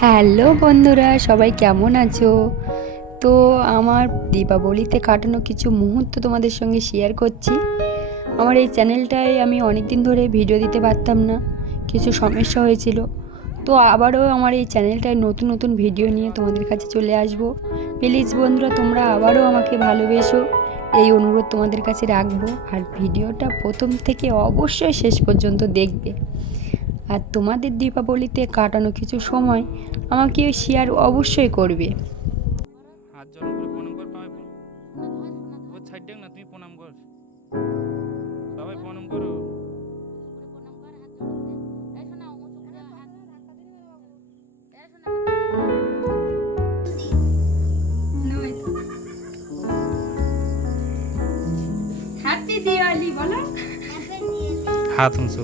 Hello বন্ধুরা, সবাই কেমন আছো? তো আমার দীপাবলিতে কাটানো কিছু মুহূর্ত তোমাদের সঙ্গে শেয়ার করছি। আমার এই চ্যানেলটায় আমি অনেক দিন ধরে ভিডিও দিতে পারতাম না, কিছু সমস্যা হয়েছিল। তো আবারও আমার এই চ্যানেলটায় নতুন নতুন ভিডিও নিয়ে তোমাদের কাছে চলে আসব। প্লিজ বন্ধুরা, তোমরা আবারও আমাকে ভালোবেসো। এই অনুরোধ তোমাদের কাছে রাখব। আর ভিডিওটা প্রথম থেকে অবশ্যই শেষ পর্যন্ত দেখবে। আর তোমাদের দীপাবলিতে কাটানো কিছু সময় আমাকে শেয়ার অবশ্যই করবে। হাত জড়ো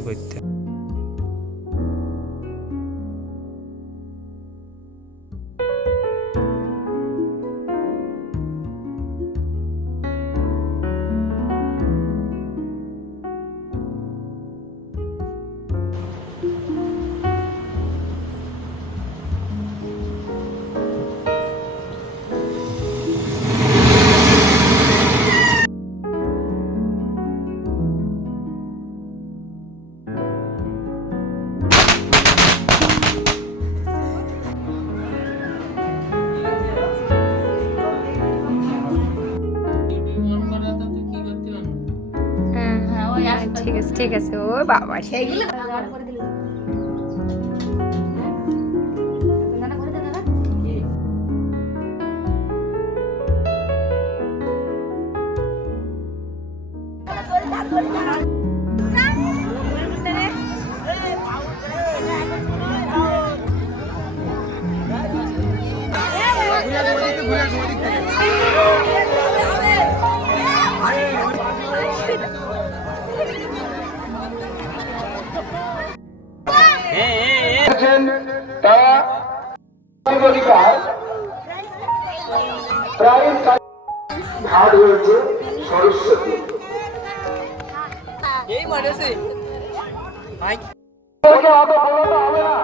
করে ঠিক আছে ঠিক আছে। ও বাবা সেইগুলো এসেছেন তারা অধিকার প্রাইজ হার হয়েছে সরস্বতী। ওকে অত বলাতে হবে না।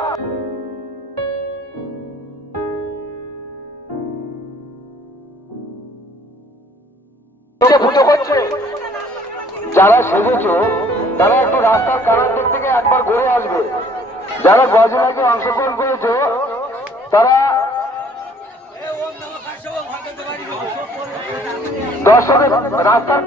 করছে। যারা সেজেছো তারা একটু রাস্তার কানার দিক থেকে একবার ঘুরে আসবে। যারা গজনাকে অংশগ্রহণ করেছে, তারা দর্শকের রাস্তার